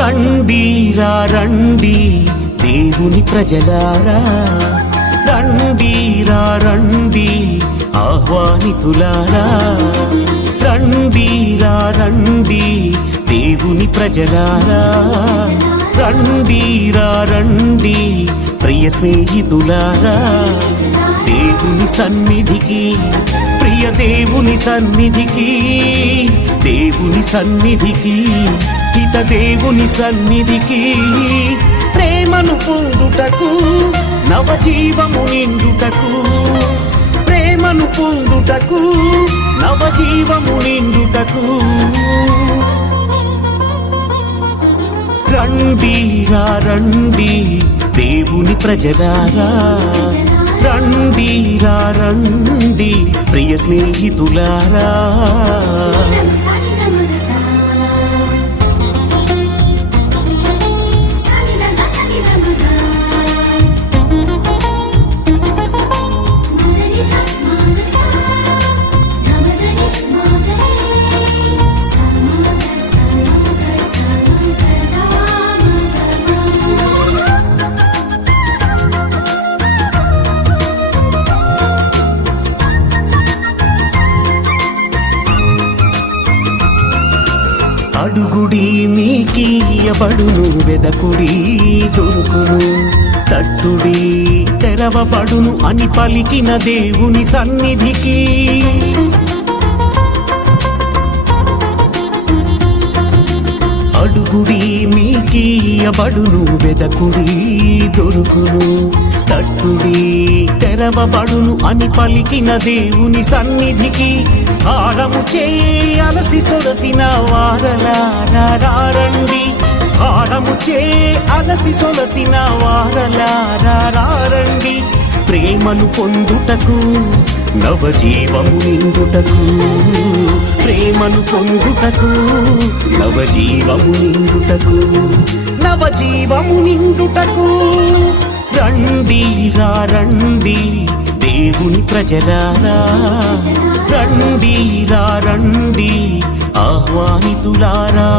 రండి రండి దేవుని ప్రజలారా, రండి రండి ఆహ్వానితులారా, రండి రండి దేవుని ప్రజలారా, రండి రండి ప్రియ స్నేహితులారా, దేవుని సన్నిధికి, ప్రియ దేవుని సన్నిధికి, దేవుని సన్నిధికి, హిత దేవుని సన్నిధికి, ప్రేమను పొందుటకు, నవజీవము నిండుటకు, ప్రేమను పొందుటకు, నవజీవము నిండుటకు. రండి రండి దేవుని ప్రజలారా, రండి రండి ప్రియ స్నేహితులారా. అడుగుడి మీకియబడును, వెదకుడి దొరుకును, తట్టుడి తెరవబడును అని పలికిన దేవుని సన్నిధికి. అడుగుడి మీకియబడును, వెదకుడి దొరుకును, తట్టుడి తెరవబడును అని పలికిన దేవుని సన్నిధికి. భారము చేయి అలసి సొలసిన వారలారా రండి, భారము చేయి అలసి సొలసిన వారలారా రండి, ప్రేమను పొందుటకు, నవజీవము నిండుటకు, ప్రేమను పొందుటకు, నవజీవము నిండుటకు, నవజీవము నిండుటకు. రండి రండి దేవుని ప్రజలారా, రండి రండి ఆహ్వానితులారా.